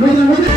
రోజు రోజు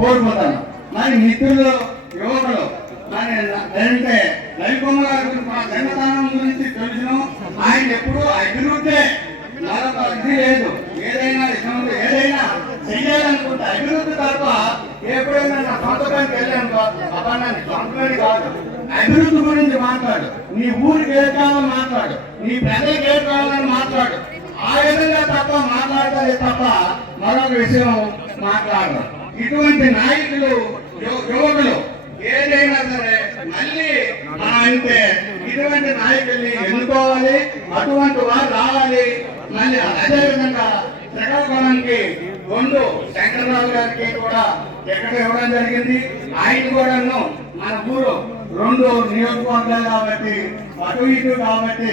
కోరుకుంటాను. మరి మిత్రులు యువకులు మరి అంటే రవికుమార్ గారి గురించి మా జన్మదానం గురించి తెలుసును. ఆయన ఎప్పుడు అభివృద్ధి. ఇది లేదు. ఏదైనా ఇష్టం ఏదైనా చెయ్యాలనుకుంటే అభివృద్ధి తప్ప ఎప్పుడైనా నా సొంత పనికి వెళ్ళానుకో అబ్బా సొంతమని కాదు. అభివృద్ధి గురించి మాట్లాడు. నీ ఊరికి ఏ కావాలని మాట్లాడు. నీ ప్రజలకు ఏ కావాలని మాట్లాడు. ఆ విధంగా తప్ప మాట్లాడాలి తప్ప మరొక విషయం మాట్లాడరు. ఇటువంటి నాయకులు యువకులు ఏదైనా సరే మళ్ళీ అంటే ఇటువంటి నాయకుల్ని ఎన్నుకోవాలి అటువంటి వారు రావాలి. మళ్ళీ అదే విధంగా శ్రీకాకుళానికి రెండు శంకరరావు గారికి కూడా ఎక్కడ ఇవ్వడం జరిగింది? ఆయన కూడాను మన ఊరు రెండు నియోజకవర్గాలు కాబట్టి అటు ఇటు కాబట్టి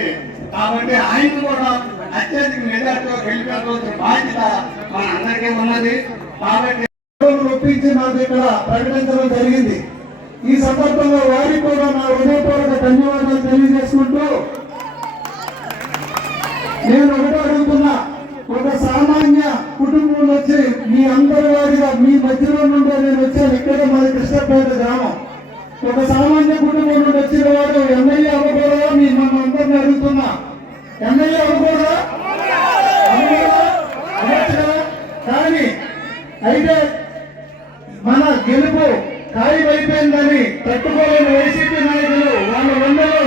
కాబట్టి ఆయన కూడా అత్యధిక మెజార్టీతో గెలిపించవలసిన బాధ్యత మన అందరికీ ఉన్నది. కాబట్టి ఒప్పించి మాకు ఇక్కడ ప్రకటించడం జరిగింది. ఈ సందర్భంగా వారికి కూడా నా హృదయపూర్వక ధన్యవాదాలు తెలియజేసుకుంటూ నేను ఒకటి అడుగుతున్నా. ఒక సామాన్య కుటుంబం వచ్చి మీ అందరి వారిగా మీ మధ్యలో నుండి నేను వచ్చాను. ఇక్కడ మాది కృష్ణపేట గ్రామం. ఒక సామాన్య కుటుంబం నుండి వచ్చిన వారు ఎమ్మెల్యే అవ్వకూడదా? మీ మన అందరిని అడుగుతున్నా. ఎమ్మెల్యే అవ్వకూడదా? కానీ అయితే మన గెలుపు ఖాయమైపోయిందని తట్టుకోలేని వైసీపీ నాయకులు వాళ్ళ వందలో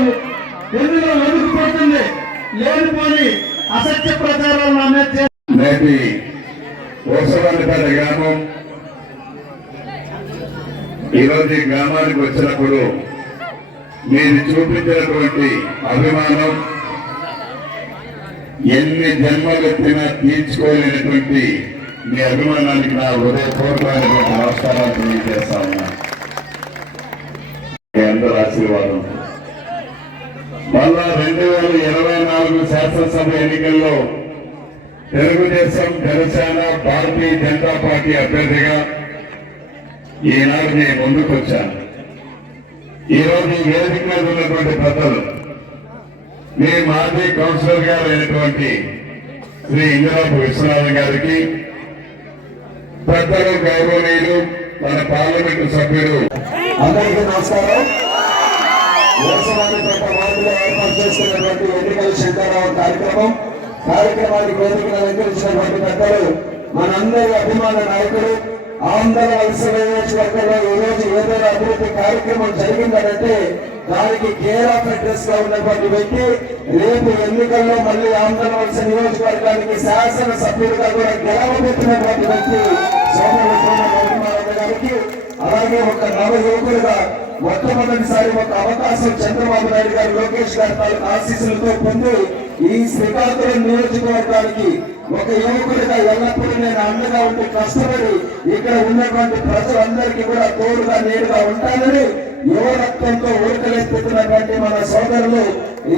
ఎందులో వణుకుపోతుంది లేనిపోని అసత్య ప్రచారాలు నా మీద నేటి ఓసవానిపేట గ్రామం. ఈరోజు ఈ గ్రామానికి వచ్చినప్పుడు మీరు చూపించినటువంటి అభిమానం ఎన్ని జన్మలు ఎత్తినా తీర్చుకోలేనటువంటి మీ అభిమానానికి నా హృదయపూర్వకమైనటువంటి నమస్కారాలు తెలియజేస్తా ఉన్నా. మీ అందరి ఆశీర్వాదం. మళ్ళా రెండు వేల ఇరవై నాలుగు శాసనసభ ఎన్నికల్లో తెలుగుదేశం జనసేన భారతీయ జనతా పార్టీ అభ్యర్థిగా ఈనాడు నేను ముందుకు వచ్చాను ఈరోజు ఈ వేదిక మీద ఉన్నటువంటి పెద్దలు మీ మాజీ కౌన్సిలర్ గారు అయినటువంటి శ్రీ ఇందిరాపు విశ్వనాథన్ గారికి పెద్దలు గౌరవనీయులు మన పార్లమెంటు సభ్యులు అందరికీ నమస్కారం. వ్యవసాయపేట వార్డులో ఏర్పాటు చేస్తున్నటువంటి ఎన్నికల కార్యక్రమం వేదికను అలంకరించినటువంటి పెద్దలు మనందరి అభిమాన నాయకుడు ఆంధ్ర వలస ఈ రోజు ఏదైనా అభివృద్ధి కార్యక్రమం జరిగిందనంటే దానికి కేర్ ఆఫ్ అడ్రస్గా ఉన్నటువంటి వ్యక్తి రేపు ఎన్నికల్లో మళ్ళీ ఆంధ్ర వలస నియోజకవర్గానికి శాసన సభ్యుడిగా కూడా గెలవబెట్టినటువంటి వ్యక్తి గారికి అలాగే ఒక నవ యువకులుగా మొట్టమొదటిసారి ఒక అవకాశం చంద్రబాబు నాయుడు గారు లోకేష్ గారి తాలూకు ఆశీస్సులతో పొంది ఈ శ్రీకాకుళం నియోజకవర్గానికి ఒక యువకుడిగా ఎల్లప్పుడూ నేను అండగా ఉండి కష్టపడి ఇక్కడ ఉన్నటువంటి ప్రజలందరికీ కూడా తోడుగా నేరుగా ఉంటానని యువరక్తంతో ఊరకలెత్తుతున్నటువంటి మన సోదరులు ఈ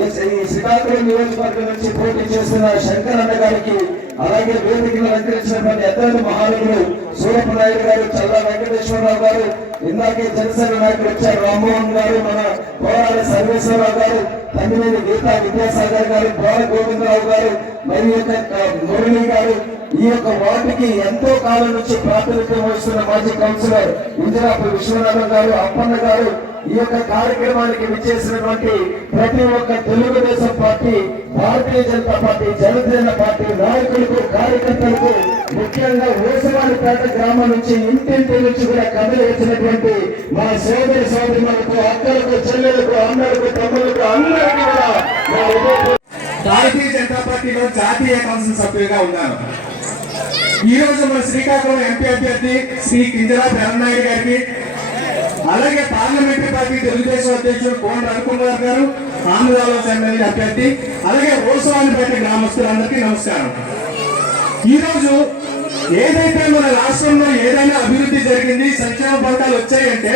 శ్రీకాకుళం నియోజకవర్గం నుంచి పోటీ చేస్తున్న శంకర్ అన్న గారికి అలాగే వేదికలు అలంకరించినటువంటి ఎద్దరు మహానుభులు సూరప్ప నాయుడు గారు చల్లా వెంకటేశ్వరరావు గారు ఇందాకే జనసేన నాయకులు వచ్చారు రామ్మోహన్ గారు మన పోరాడ సర్వేశ్వరరావు గారు తమ్మినేని గీతా విద్యాసాగర్ గారు బోర గోవిందరావు గారు మరి యొక్క మురళి గారు ఈ యొక్క వార్డుకి ఎంతో కాలం నుంచి ప్రాతినిధ్యం వహిస్తున్న మాజీ కౌన్సిలర్ ఇందిరాపు విశ్వనాథం గారు అప్పన్న గారు ఈ యొక్క కార్యక్రమానికి విచ్చేసినటువంటి ప్రతి ఒక్క Telugudesam party Bharatiya Janata party Janasena party నాయకులకు కార్యకర్తలకు ముఖ్యంగా ఓసవాడిపేట గ్రామం నుంచి ఇంటింటి నుంచి కూడా కథలు వచ్చినటువంటి మా సోదరి సోదరులకు అక్కలకు చెల్లెలకు అన్నలకు తమ్ములకు అందరికీ కూడా భారతీయ జనతా పార్టీలో జాతీయ కౌన్సిల్ సభ్యులుగా ఉన్నాను. ఈ రోజు మన శ్రీకాకుళం ఎంపీ అభ్యర్థి శ్రీ కింజరా నాయుడు గారికి అలాగే పార్లమెంటరీ పార్టీ తెలుగుదేశం అధ్యక్షుడు కోన రవికుమార్ గారు ఆంధ్రలో ఎమ్మెల్యే అభ్యర్థి అలాగే రోసవానిపేట గ్రామస్తులందరికీ నమస్కారం. ఈ రోజు ఏదైతే మన రాష్ట్రంలో ఏదైనా అభివృద్ధి జరిగింది సంక్షేమ పథకాలు వచ్చాయంటే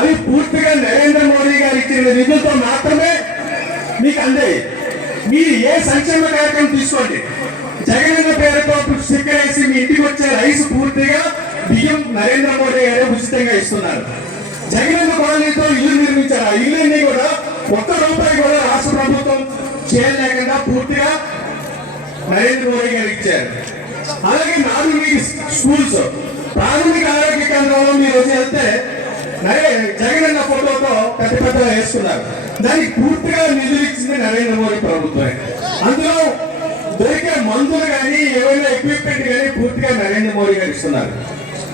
అవి పూర్తిగా నరేంద్ర మోడీ గారు ఇచ్చిన నిధులతో మాత్రమే మీకు అందాయి. మీరు ఏ సంక్షేమ కార్యక్రమం తీసుకోండి. జగనన్న పేరుతో స్టిక్కర్ వేసి మీ ఇంటికి వచ్చే రైస్ పూర్తిగా బియ్యం నరేంద్ర మోడీ గారే ఉచితంగా ఇస్తున్నారు. జగనన్న కాలనీతో ఇల్లు నిర్మించారు. ఆ ఇల్లుని కూడా ఒక్క రూపాయి కూడా రాష్ట్ర ప్రభుత్వం చేయలేకుండా పూర్తిగా నరేంద్ర మోడీ గారు ఇచ్చారు. అలాగే నాలుగు స్కూల్స్ ప్రాథమిక ఆరోగ్య కేంద్రంలో మీరు వచ్చి వెళ్తే నరే జగనన్న ఫోటోతో పెద్ద పెద్ద వేసుకున్నారు. దానికి పూర్తిగా నిధులు ఇచ్చింది నరేంద్ర మోడీ ప్రభుత్వమే. అందులో దొరికే మందులు కానీ ఏవైనా ఎక్విప్మెంట్ కానీ పూర్తిగా నరేంద్ర మోడీ గారు ఇస్తున్నారు.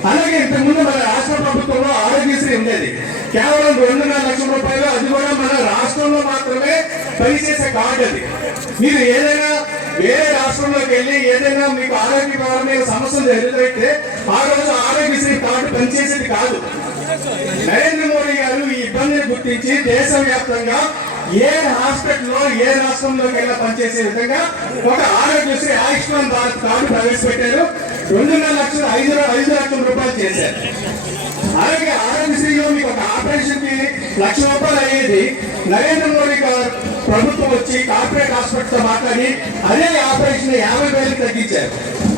అలాగే ఇంతకుముందు మన రాష్ట్ర ప్రభుత్వంలో ఆరోగ్యశ్రీ ఉండేది. కేవలం రెండున్నర లక్షల రూపాయలు అది కూడా మన రాష్ట్రంలో మాత్రమే పనిచేసే కార్డు అది. మీరు ఏదైనా వేరే రాష్ట్రంలోకి వెళ్ళి ఏదైనా మీకు ఆరోగ్యపరమైన సమస్యలు ఎదురైతే ఆ రోజు ఆరోగ్యశ్రీ కార్డు పనిచేసేది కాదు. నరేంద్ర మోడీ గారు ఈ ఇబ్బందిని గుర్తించి దేశవ్యాప్తంగా ఏ హాస్పిటల్లో ఏ రాష్ట్రంలోకి వెళ్ళినా పనిచేసే విధంగా ఒక ఆరోగ్యశ్రీ ఆయుష్మాన్ భారత్ కార్డు ప్రవేశపెట్టారు. రెండున్నర లక్షలు ఐదు ఐదు లక్షల రూపాయలు చేశారు. అలాగే ఆరోగ్యశ్రీలో మీకు ఒక ఆపరేషన్కి లక్ష రూపాయలు అయ్యేది నరేంద్ర మోడీ గారు ప్రభుత్వం వచ్చి కార్పొరేట్ హాస్పిటల్తో మాట్లాడి అదే ఆపరేషన్ యాభై వేలకు తగ్గించారు.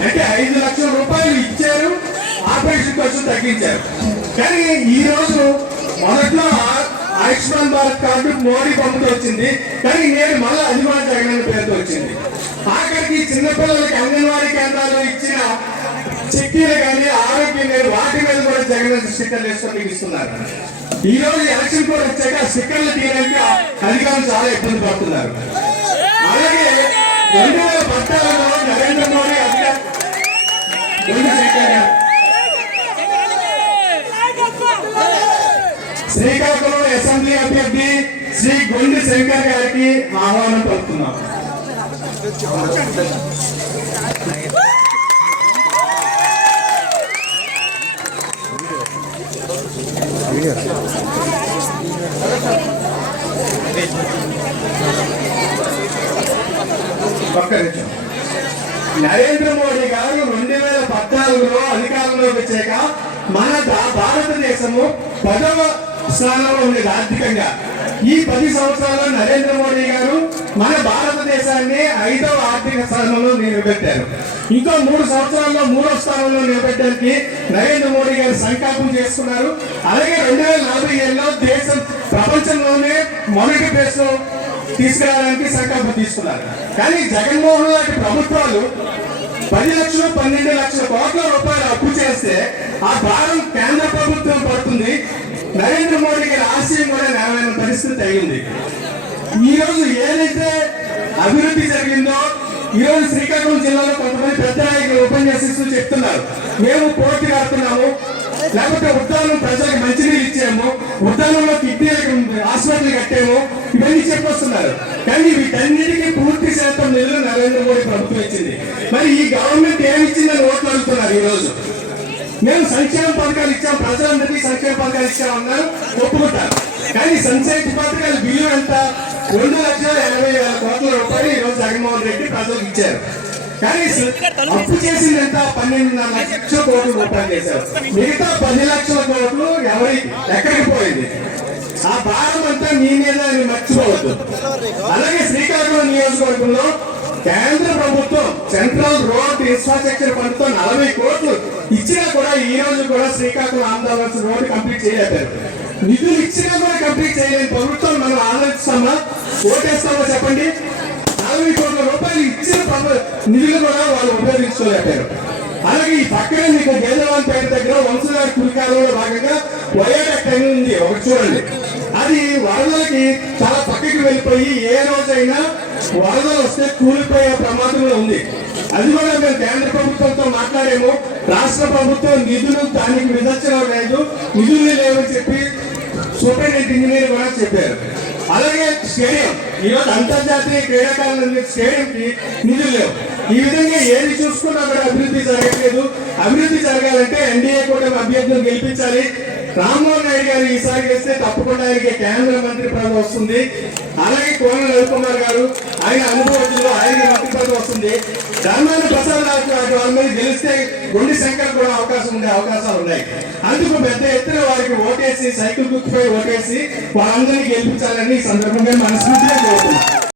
అంటే ఐదు లక్షల రూపాయలు ఇచ్చారు ఆపరేషన్ ఖర్చు తగ్గించారు. కానీ ఈ రోజు మొదట్లో ఆయుష్మాన్ భారత్ కార్డు మోడీ పంపుతో వచ్చింది కానీ నేను మళ్ళీ అది కూడా జగన్ పేరుతో వచ్చింది. ఆఖరికి చిన్నపిల్లలకి అంగన్వాడీ కేంద్రాల్లో ఇచ్చిన చెక్కీలు కానీ ఆరోగ్యం లేదు వాటి మీద కూడా జగన్ స్టిక్కర్లు వేసుకొని మీకు ఇస్తున్నారు ఈ రోజు ఎలక్షన్ కూడా వచ్చాక స్టిక్కర్లు తీయడానికి అధికారులు చాలా ఇబ్బంది పడుతున్నారు. అలాగే రెండు వేల పద్నాలుగులో నరేంద్ర మోడీ శ్రీకాకుళం అసెంబ్లీ అభ్యర్థి శ్రీ గుండి శంకర్ గారికి ఆహ్వానం పలుకుతున్నాం. నరేంద్ర మోడీ గారు రెండు వేల పద్నాలుగులో అధికారంలోకి వచ్చాక మన భారతదేశము పదవ స్థానంలో ఉండేది ఆర్థికంగా. ఈ పది సంవత్సరాల్లో నరేంద్ర మోడీ గారు మన భారతదేశాన్ని ఐదవ ఆర్థిక స్థానంలో నిలబెట్టారు. ఇంకో మూడు సంవత్సరాల్లో మూడో స్థానంలో నిలబెట్టడానికి నరేంద్ర మోడీ గారు సంకల్పం చేసుకున్నారు. అలాగే రెండు వేల నలభై ఏళ్ళలో దేశం ప్రపంచంలోనే మొదటి ప్లేస్ తీసుకురావడానికి సంకల్పం తీసుకున్నారు. కానీ జగన్మోహన్ లాంటి ప్రభుత్వాలు పది లక్షలు పన్నెండు లక్షల కోట్ల రూపాయలు అప్పు చేస్తే ఆ భారం కేంద్ర ప్రభుత్వం పడుతుంది. నరేంద్ర మోడీ గారి ఆశయం కూడా నెరవేరిన పరిస్థితి అయింది ఈ రోజు ఏదైతే అభివృద్ధి జరిగిందో ఈ రోజు శ్రీకాకుళం జిల్లాలో కొంతమంది పెద్ద నాయకులు ఉపన్యాసిస్తూ చెప్తున్నారు. మేము పోటీ రాస్తున్నాము లేకపోతే ఉద్దానం ప్రజలకు మంచినీళ్ళు ఇచ్చాము ఉద్దానంలో కిడ్నీ హాస్పిటల్ కట్టాము ఇవన్నీ చెప్పొస్తున్నారు. కానీ వీటన్నిటికీ పూర్తి శాతం నిధులు నరేంద్ర మోడీ ప్రభుత్వం ఇచ్చింది. మరి ఈ గవర్నమెంట్ ఏమిచ్చిందని ఓట్లు అడుగుతున్నారు ఈ రోజు? మేము సంక్షేమ పథకాలు ఇచ్చాం ప్రజలందరికీ సంక్షేమ పథకాలు ఇచ్చామన్నారు ఒప్పుకుంటారు. కానీ సంక్షేమ పథకాలు బిల్లు ఎంత? రెండు లక్షల ఎనభై వేల కోట్ల రూపాయలు ఈ రోజు జగన్మోహన్ రెడ్డి ప్రజలకు ఇచ్చారు. కానీ అప్పు చేసిందంత పన్నెండున్నర లక్షల కోట్ల రూపాయలు చేశారు. మిగతా పది లక్షల కోట్లు ఎవరి ఎక్కడికి పోయింది? ఆ భారం అంతా మీ మీద మర్చిపోవద్దు. అలాగే శ్రీకాకుళం నియోజకవర్గంలో కేంద్ర ప్రభుత్వం సెంట్రల్ రోడ్ ఇన్ఫ్రాస్ట్రక్చర్ ఫండ్తో నలభై కోట్లు ఇచ్చినా కూడా ఈ రోజు కూడా శ్రీకాకుళం ఆంధ్రప్రదేశ్ రోడ్ కంప్లీట్ చేయలేపారు నిధులు ఇచ్చినా కూడా కంప్లీట్ చేయలేని ప్రభుత్వం మనం ఆలోచిస్తామా ఓటేస్తామా చెప్పండి? నలభై కోట్ల రూపాయలు ఇచ్చిన నిధులు కూడా వాళ్ళు ఉపయోగించుకోలేపారు అలాగే ఈ పక్కన మీకు గేదవాన్ పేట దగ్గర వంశధార కులికాలంలో భాగంగా వయోడక్ట్ ఉంది ఒకటి చూడండి. అది వరదలకి చాలా పక్కకి వెళ్ళిపోయి ఏ రోజైనా వరదలు వస్తే కూలిపోయే ప్రమాదంలో ఉంది. అది కూడా మేము కేంద్ర ప్రభుత్వంతో మాట్లాడేమో. రాష్ట్ర ప్రభుత్వం నిధులు దానికి విదర్శనం లేదు. నిధులు లేవని చెప్పి సూపరింటెండెంట్ ఇంజనీర్ కూడా చెప్పారు. అలాగే స్టేడియం. ఈ రోజు అంతర్జాతీయ క్రీడాకారుల స్టేడియంకి నిధులు లేవు. ఈ విధంగా ఏది చూసుకున్నా కూడా అభివృద్ధి జరగట్లేదు. అభివృద్ధి జరగాలంటే ఎన్డీఏ కూడా అభ్యర్థులు గెలిపించాలి. రామ్మోహన్ నాయుడు గారు ఈసారి చేస్తే తప్పకుండా ఆయనకి కేంద్ర మంత్రి పదవి వస్తుంది. అలాగే కోన రవికుమార్ గారు ఆయన అనుభవజ్ఞులు ఆయన మంత్రి వస్తుంది. ధర్మాన ప్రసాద్ వాళ్ళ మీద గెలిస్తే గుండి శంకర్ కూడా అవకాశం ఉండే అవకాశాలు ఉన్నాయి. అందుకు పెద్ద ఎత్తున వారికి ఓటేసి సైకిల్ గుర్తుపై ఓటేసి వారందరినీ గెలిపించాలని ఈ సందర్భంగా మనస్ఫూర్తిగా కోరుతున్నాను